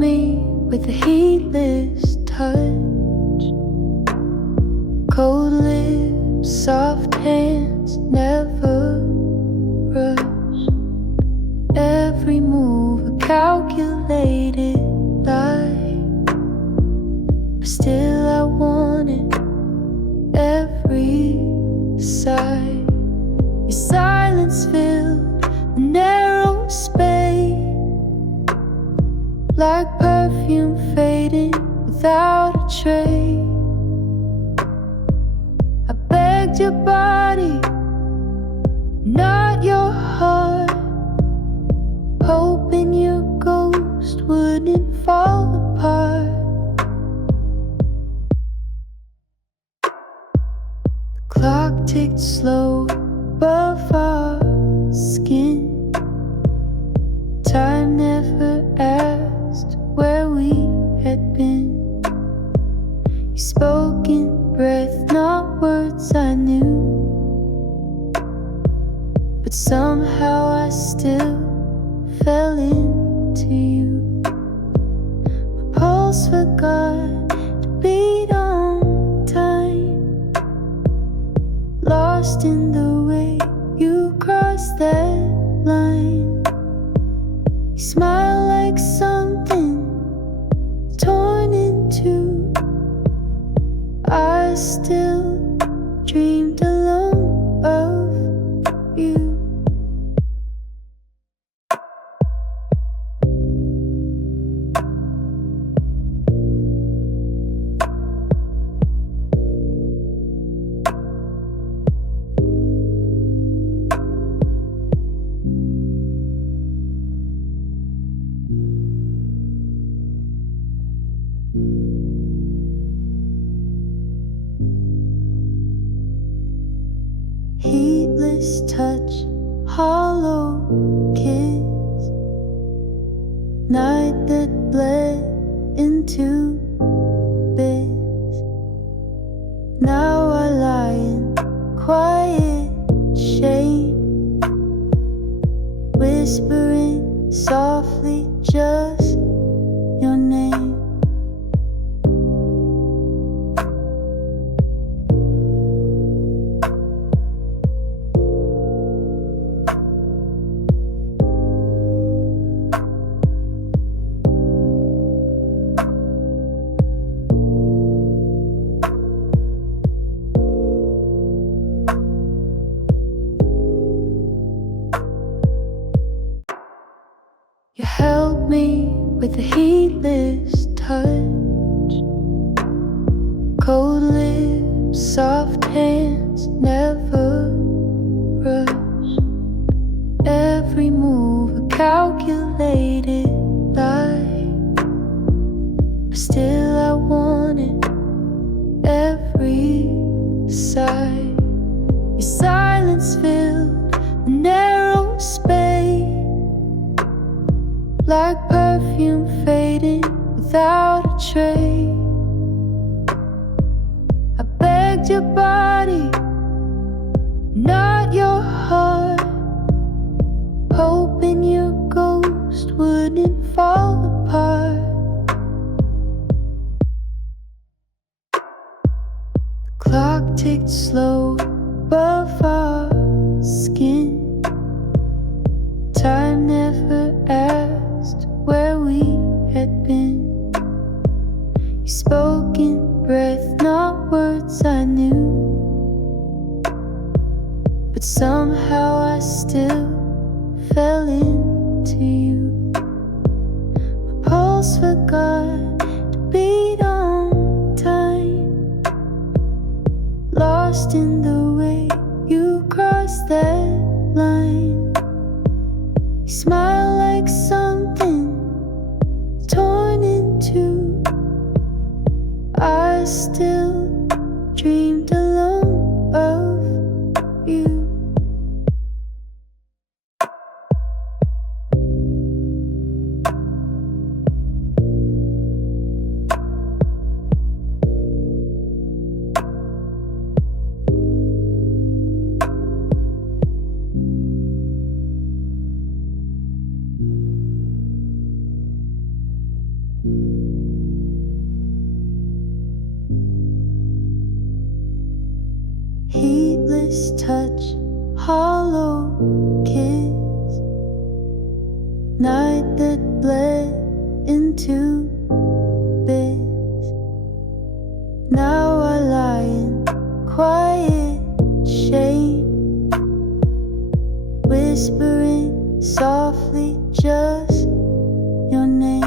me with a heatless touch. Cold lips, soft hands, never rush. Every move a calculated lie, but still I wanted every sigh. Your silence filled the narrow space, like perfume fading without a trace. I begged your body, not your heart, hoping your ghost wouldn't fall apart. The clock ticked slow above our skin. Time never asked where we had been. You spoke in breath, not words I knew, but somehow I still fell into you. My pulse forgot to beat on time, lost in the way you crossed that line. You smile like something torn in two. I still dreamed alone of you. Heatless touch, hollow kiss, night that bled into bits. Now I lie in quiet shame, whispering softly just your name. You held me with a heatless touch. Cold lips, soft hands, never rush. Every move a calculated lie, but still I wanted every sigh. Your silence filled the narrow space, like perfume fading without a trace. I begged your body, not your heart, hoping your ghost wouldn't fall apart. The clock ticked slow above our skin. Time never asked where we had been. You spoke in breath, not words I knew, but somehow I still fell into you. My pulse forgot to beat on time, lost in the way you crossed that line. You smile like something torn in two. I still dreamed alone of you. this touch, hollow kiss, night that bled into this. Now I lie in quiet shame, whispering softly just your name.